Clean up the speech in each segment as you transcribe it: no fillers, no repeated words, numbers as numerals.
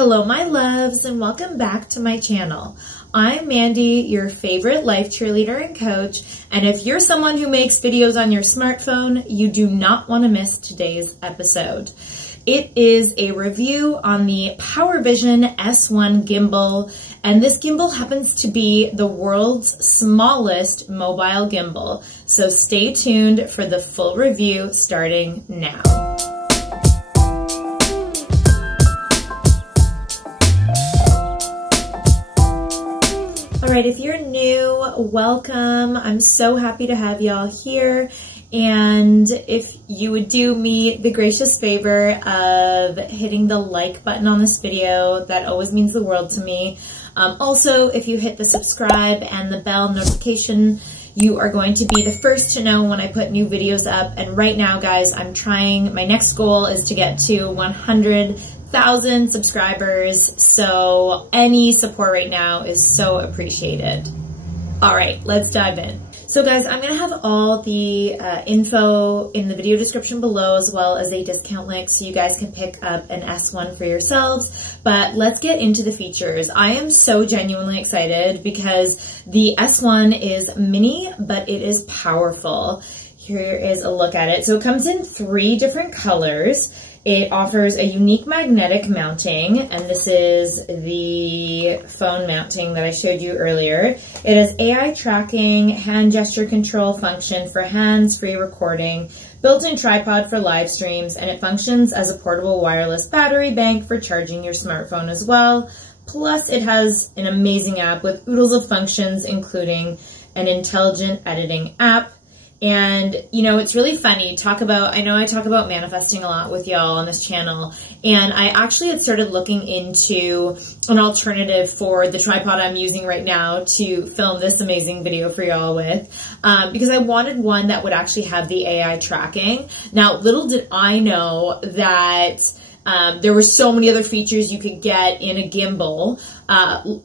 Hello my loves and welcome back to my channel. I'm Mandy, your favorite life cheerleader and coach, and if you're someone who makes videos on your smartphone, you do not want to miss today's episode. It is a review on the PowerVision S1 gimbal, and this gimbal happens to be the world's smallest mobile gimbal. So stay tuned for the full review starting now. Alright, if you're new, welcome. I'm so happy to have y'all here. And if you would do me the gracious favor of hitting the like button on this video, that always means the world to me. Also, if you hit the subscribe and the bell notification, you are going to be the first to know when I put new videos up. And right now, guys, I'm trying, my next goal is to get to 100,000 subscribers. So any support right now is so appreciated. All right, let's dive in. So guys, I'm going to have all the info in the video description below, as well as a discount link so you guys can pick up an S1 for yourselves. But let's get into the features. I am so genuinely excited because the S1 is mini, but it is powerful. Here is a look at it. So it comes in 3 different colors. It offers a unique magnetic mounting, and this is the phone mounting that I showed you earlier. It has AI tracking, hand gesture control function for hands-free recording, built-in tripod for live streams, and it functions as a portable wireless battery bank for charging your smartphone as well. Plus, it has an amazing app with oodles of functions, including an intelligent editing app. And, you know, it's really funny, I know I talk about manifesting a lot with y'all on this channel, and I actually had started looking into an alternative for the tripod I'm using right now to film this amazing video for y'all with, because I wanted one that would actually have the AI tracking. Now, little did I know that there were so many other features you could get in a gimbal,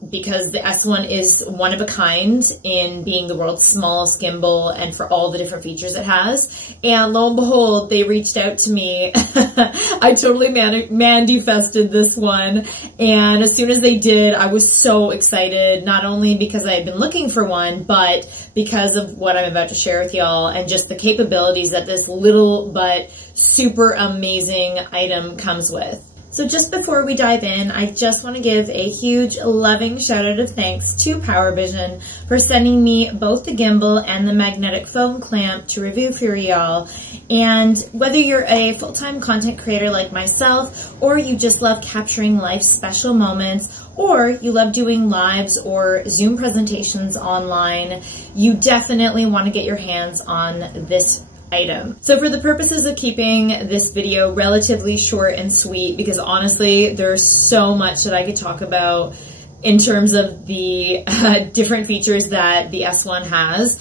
because the S1 is one of a kind in being the world's smallest gimbal and for all the different features it has. And lo and behold, they reached out to me. I totally manifested this one. And as soon as they did, I was so excited, not only because I had been looking for one, but because of what I'm about to share with y'all and just the capabilities that this little but super amazing item comes with. So just before we dive in, I just want to give a huge loving shout out of thanks to PowerVision for sending me both the gimbal and the magnetic foam clamp to review for y'all. And whether you're a full-time content creator like myself, or you just love capturing life's special moments, or you love doing lives or Zoom presentations online, you definitely want to get your hands on this item. So for the purposes of keeping this video relatively short and sweet, because honestly, there's so much that I could talk about in terms of the different features that the S1 has.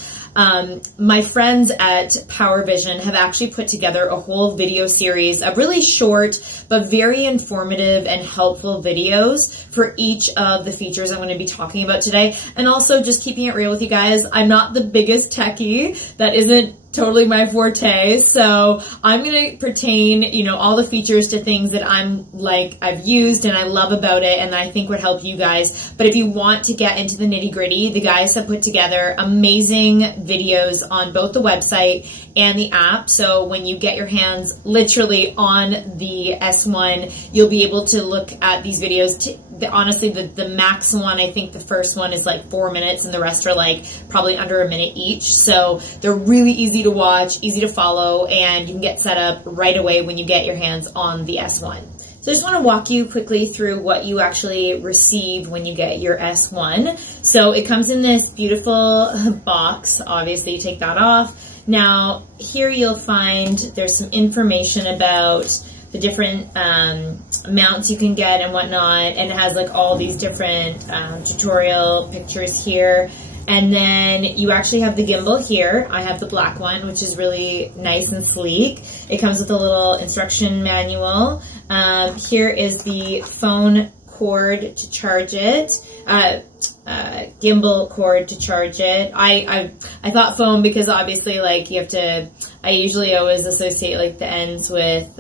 My friends at PowerVision have actually put together a whole video series of really short but very informative and helpful videos for each of the features I'm going to be talking about today. And also, just keeping it real with you guys, I'm not the biggest techie. That isn't totally my forte. So I'm going to pertain, you know, all the features to things that I've used and I love about it and I think would help you guys. But if you want to get into the nitty gritty, the guys have put together amazing videos on both the website and the app. So when you get your hands literally on the S1, you'll be able to look at these videos. Honestly, the max one, I think the first one is like 4 minutes and the rest are like probably under a minute each. So they're really easy to watch, easy to follow, and you can get set up right away when you get your hands on the S1. So I just want to walk you quickly through what you actually receive when you get your S1. So it comes in this beautiful box. Obviously, you take that off. Now, here you'll find there's some information about the different mounts you can get and whatnot, and it has like all these different tutorial pictures here. And then you actually have the gimbal here. I have the black one, which is really nice and sleek. It comes with a little instruction manual. Here is the phone cord to charge it, gimbal cord to charge it. I thought phone because obviously, like, you have to, I usually always associate like the ends with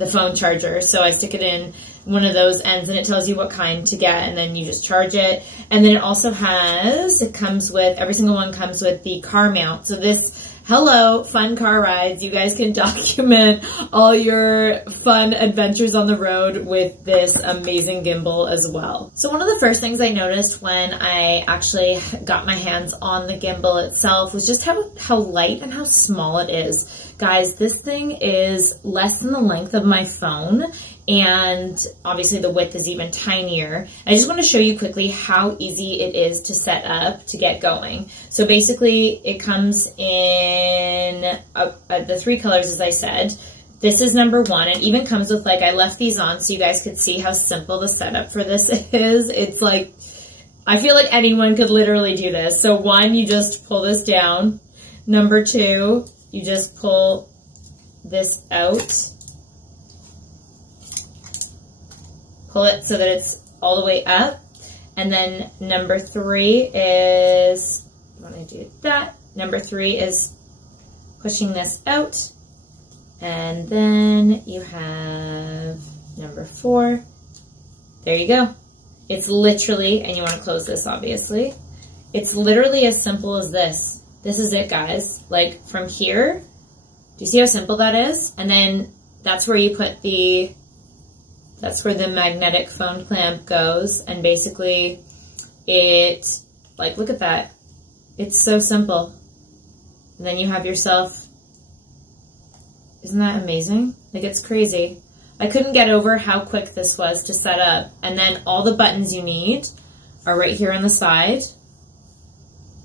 the phone charger. So I stick it in one of those ends, and it tells you what kind to get, and then you just charge it. And then it also comes with, every single one comes with the car mount. So this, hello, fun car rides. You guys can document all your fun adventures on the road with this amazing gimbal as well. So one of the first things I noticed when I actually got my hands on the gimbal itself was just how light and how small it is. Guys, this thing is less than the length of my phone, and obviously the width is even tinier. I just want to show you quickly how easy it is to set up to get going. So basically it comes in the 3 colors, as I said. This is number 1. It even comes with, like, I left these on so you guys could see how simple the setup for this is. It's like, I feel like anyone could literally do this. So 1, you just pull this down. Number 2, you just pull this out. Pull it so that it's all the way up. And then number 3 is, when I do that, number 3 is pushing this out. And then you have number 4. There you go. It's literally, and you want to close this obviously, it's literally as simple as this. This is it, guys. Like, from here, do you see how simple that is? And then that's where you put that's where the magnetic phone clamp goes, and basically it, like, look at that. It's so simple. And then you have yourself, isn't that amazing? Like, it's crazy. I couldn't get over how quick this was to set up. And then all the buttons you need are right here on the side.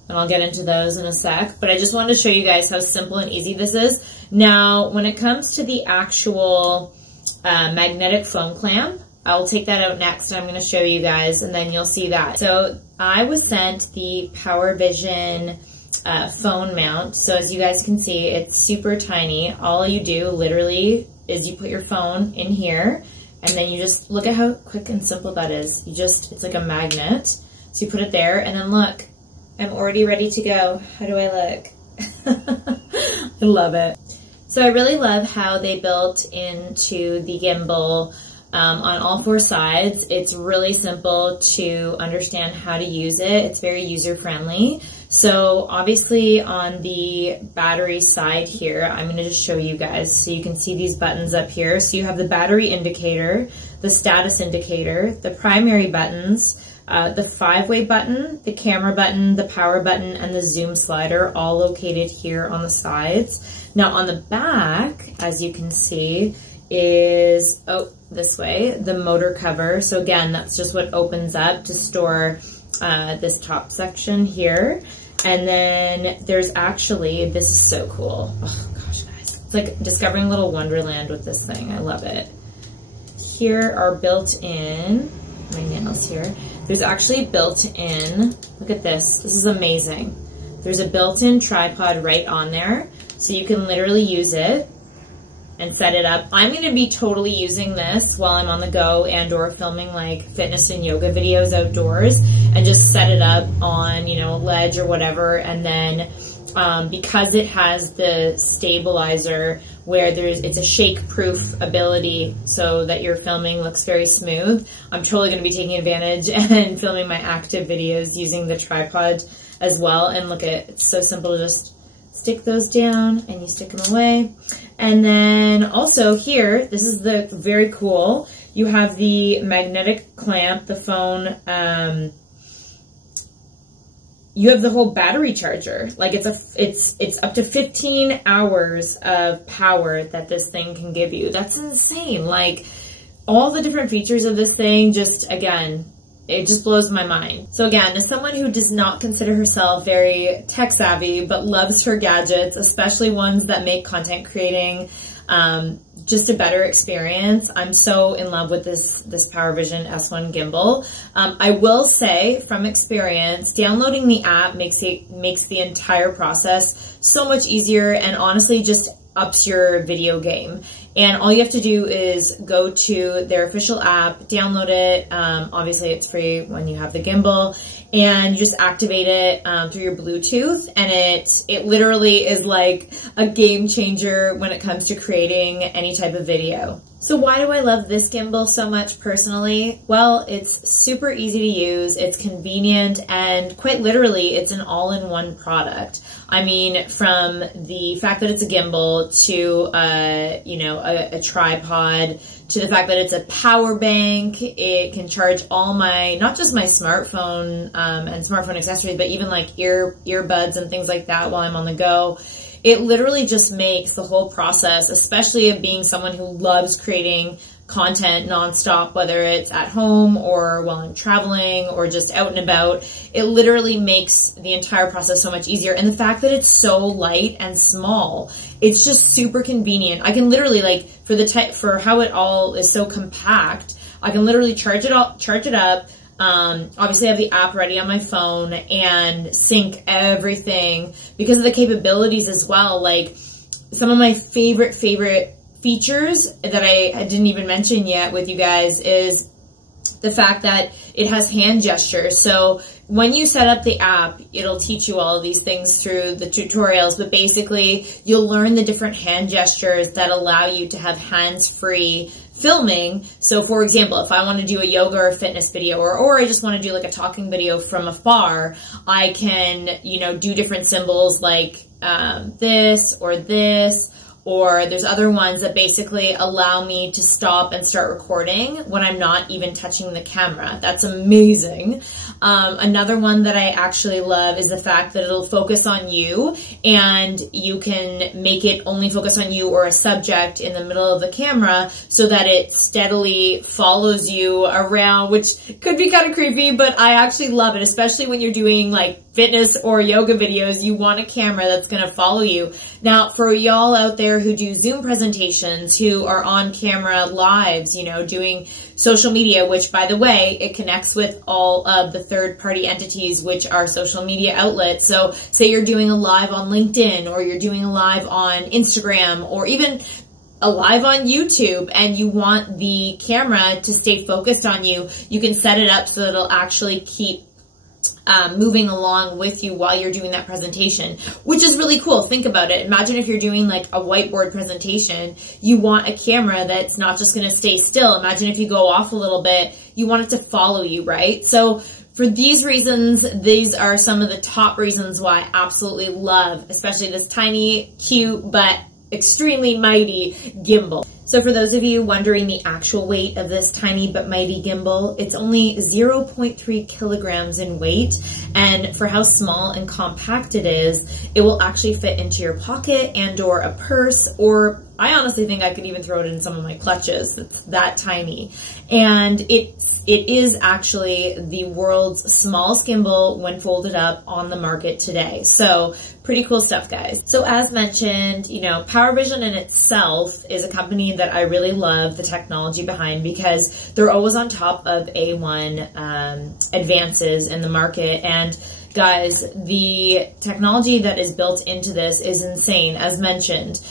And I'll get into those in a sec, but I just wanted to show you guys how simple and easy this is. Now, when it comes to the actual magnetic phone clamp, I'll take that out next, and I'm going to show you guys, and then you'll see that. So I was sent the PowerVision phone mount. So as you guys can see, it's super tiny. All you do literally is you put your phone in here, and then you just, look at how quick and simple that is. You just, it's like a magnet. So you put it there, and then look, I'm already ready to go. How do I look? I love it. So I really love how they built into the gimbal on all 4 sides. It's really simple to understand how to use it. It's very user-friendly. So obviously on the battery side here, I'm going to just show you guys so you can see these buttons up here. So you have the battery indicator, the status indicator, the primary buttons, the 5-way button, the camera button, the power button, and the zoom slider, all located here on the sides. Now on the back, as you can see, is, oh, this way, the motor cover. So again, that's just what opens up to store this top section here. And then there's actually, this is so cool. Oh gosh, guys. It's like discovering a little wonderland with this thing. I love it. Here are built in, my nails here. There's actually built in, look at this. This is amazing. There's a built-in tripod right on there. So you can literally use it and set it up. I'm going to be totally using this while I'm on the go and or filming like fitness and yoga videos outdoors, and just set it up on, you know, a ledge or whatever. And then because it has the stabilizer where it's a shake-proof ability so that your filming looks very smooth, I'm totally going to be taking advantage and filming my active videos using the tripod as well. And look at, it's so simple to just stick those down and you stick them away. And then also here, this is the very cool, you have the magnetic clamp, the phone, you have the whole battery charger. Like it's up to 15 hours of power that this thing can give you. That's insane. Like all the different features of this thing, just again, it just blows my mind. So again, as someone who does not consider herself very tech savvy, but loves her gadgets, especially ones that make content creating just a better experience, I'm so in love with this PowerVision S1 gimbal. I will say from experience, downloading the app makes the entire process so much easier, and honestly just ups your video game. And all you have to do is go to their official app, download it. Obviously it's free when you have the gimbal, and you just activate it through your Bluetooth, and it literally is like a game changer when it comes to creating any type of video. So why do I love this gimbal so much personally? Well, it's super easy to use, it's convenient, and quite literally, it's an all-in-one product. I mean, from the fact that it's a gimbal to, a tripod, to the fact that it's a power bank, it can charge all my, not just my smartphone and smartphone accessories, but even like earbuds and things like that while I'm on the go. It literally just makes the whole process, especially of being someone who loves creating content nonstop, whether it's at home or while I'm traveling or just out and about, it literally makes the entire process so much easier. And the fact that it's so light and small, it's just super convenient. I can literally, like, for how it all is so compact, I can literally charge it up. Obviously I have the app ready on my phone and sync everything because of the capabilities as well. Like, some of my favorite features that I didn't even mention yet with you guys is the fact that it has hand gestures. So when you set up the app, it'll teach you all of these things through the tutorials, but basically you'll learn the different hand gestures that allow you to have hands-free filming. So for example, if I want to do a yoga or fitness video, or I just want to do like a talking video from afar, I can, do different symbols like this, or there's other ones that basically allow me to stop and start recording when I'm not even touching the camera. That's amazing. Another one that I actually love is the fact that it'll focus on you, and you can make it only focus on you or a subject in the middle of the camera so that it steadily follows you around, which could be kind of creepy, but I actually love it, especially when you're doing like fitness or yoga videos. You want a camera that's going to follow you. Now, for y'all out there who do Zoom presentations, who are on camera lives, doing social media, which by the way, it connects with all of the third-party entities, which are social media outlets. So say you're doing a live on LinkedIn, or you're doing a live on Instagram, or even a live on YouTube, and you want the camera to stay focused on you, you can set it up so that it'll actually keep moving along with you while you're doing that presentation, which is really cool. Think about it. Imagine if you're doing like a whiteboard presentation, you want a camera that's not just going to stay still. Imagine if you go off a little bit, you want it to follow you, right? So for these reasons, these are some of the top reasons why I absolutely love, especially this tiny, cute, but extremely mighty gimbal. So for those of you wondering the actual weight of this tiny but mighty gimbal, it's only 0.3 kilograms in weight, and for how small and compact it is, it will actually fit into your pocket and or a purse, or I honestly think I could even throw it in some of my clutches. It's that tiny. And it is actually the world's smallest gimbal when folded up on the market today. So pretty cool stuff, guys. So as mentioned, PowerVision in itself is a company that I really love the technology behind, because they're always on top of A1 advances in the market. And guys, the technology that is built into this is insane. As mentioned,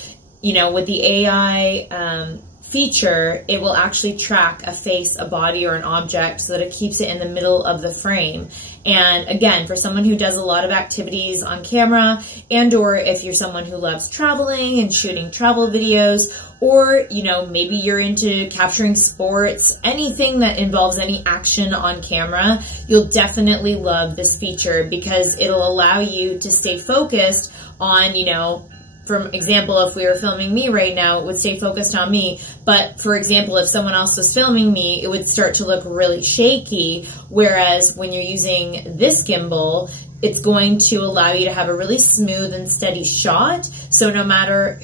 with the AI feature, it will actually track a face, a body, or an object so that it keeps it in the middle of the frame. And again, for someone who does a lot of activities on camera, and or if you're someone who loves traveling and shooting travel videos, or maybe you're into capturing sports, anything that involves any action on camera, you'll definitely love this feature, because it'll allow you to stay focused on, for example, if we were filming me right now, it would stay focused on me. But for example, if someone else was filming me, it would start to look really shaky. Whereas when you're using this gimbal, it's going to allow you to have a really smooth and steady shot. So no matter,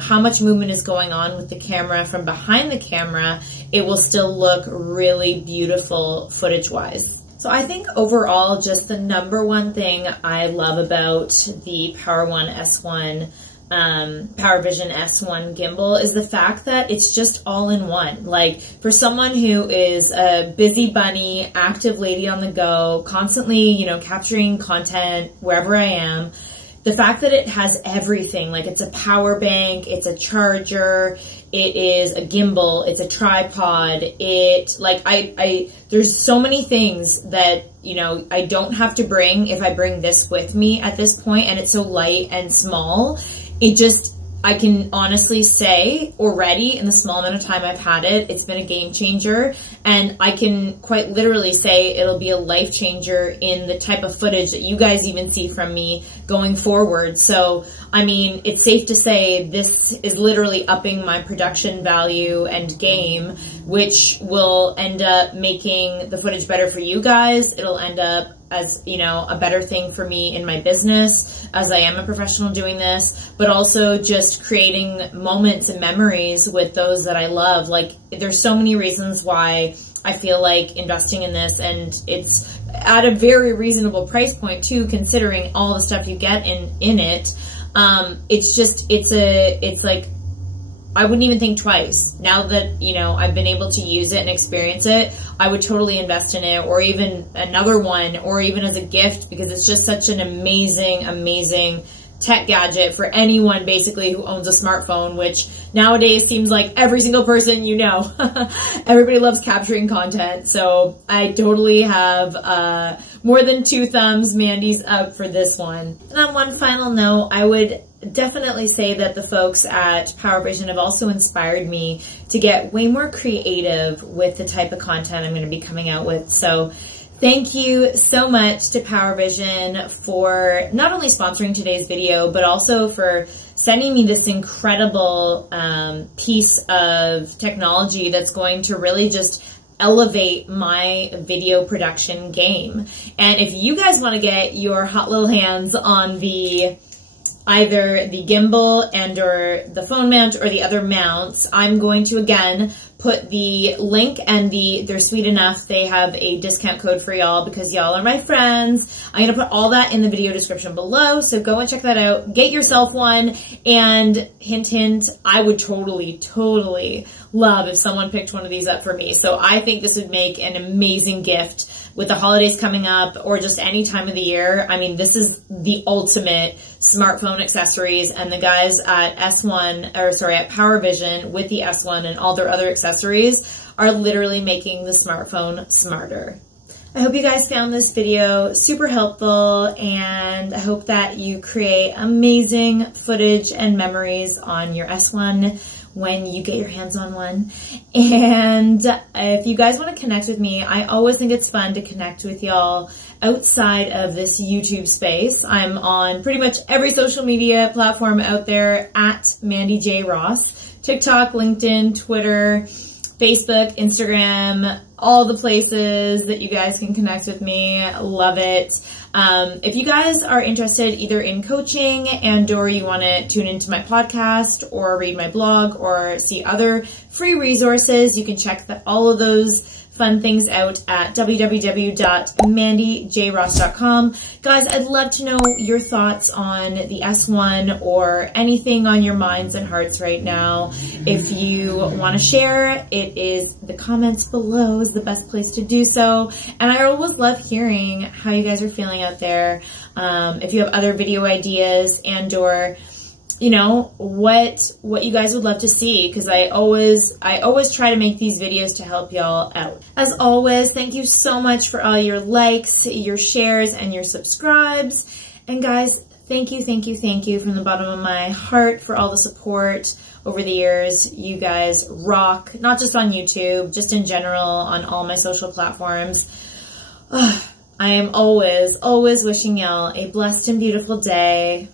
how much movement is going on with the camera from behind the camera, it will still look really beautiful footage-wise. So I think overall, just the number one thing I love about the PowerVision S1 gimbal is the fact that it's just all in one. Like, for someone who is a busy bunny, active lady on the go, constantly, capturing content wherever I am, the fact that it has everything, like it's a power bank, it's a charger, it is a gimbal, it's a tripod, there's so many things that, I don't have to bring if I bring this with me at this point, and it's so light and small. It just I can honestly say already in the small amount of time I've had it, it's been a game changer, and I can quite literally say it'll be a life changer in the type of footage that you guys even see from me going forward. So, I mean, it's safe to say this is literally upping my production value and game, which will end up making the footage better for you guys. It'll end up as, you know, a better thing for me in my business, as I am a professional doing this, but also just creating moments and memories with those that I love. Like, there's so many reasons why I feel like investing in this, and it's at a very reasonable price point too, considering all the stuff you get in it. It's like, I wouldn't even think twice. Now that, you know, I've been able to use it and experience it, I would totally invest in it, or even another one, or even as a gift, because it's just such an amazing, amazing tech gadget for anyone basically who owns a smartphone, which nowadays seems like every single person you know. Everybody loves capturing content. So I totally have more than 2 thumbs Mandy's up for this one. And on one final note, I would definitely say that the folks at PowerVision have also inspired me to get way more creative with the type of content I'm going to be coming out with. So thank you so much to PowerVision for not only sponsoring today's video, but also for sending me this incredible piece of technology that's going to really just elevate my video production game. And if you guys want to get your hot little hands on either the gimbal and or the phone mount or the other mounts, I'm going to again put the link, and they're sweet enough, they have a discount code for y'all because y'all are my friends. I'm going to put all that in the video description below, so go and check that out. Get yourself one, and hint, hint, I would totally love if someone picked one of these up for me. So I think this would make an amazing gift with the holidays coming up, or just any time of the year. I mean, this is the ultimate smartphone accessories, and the guys at at PowerVision with the S1 and all their other accessories are literally making the smartphone smarter. I hope you guys found this video super helpful, and I hope that you create amazing footage and memories on your S1 when you get your hands on one. And if you guys want to connect with me, I always think it's fun to connect with y'all outside of this YouTube space. I'm on pretty much every social media platform out there at Mandy J. Ross. TikTok, LinkedIn, Twitter, Facebook, Instagram, all the places that you guys can connect with me. Love it. If you guys are interested either in coaching and or you want to tune into my podcast or read my blog or see other free resources, you can check all of those fun things out at www.mandyjross.com. Guys, I'd love to know your thoughts on the S1 or anything on your minds and hearts right now. If you want to share, the comments below is the best place to do so. And I always love hearing how you guys are feeling out there. If you have other video ideas and or you know, what you guys would love to see, because I always try to make these videos to help y'all out. As always, thank you so much for all your likes, your shares, and your subscribes. And guys, thank you from the bottom of my heart for all the support over the years. You guys rock, not just on YouTube, just in general on all my social platforms. I am always wishing y'all a blessed and beautiful day.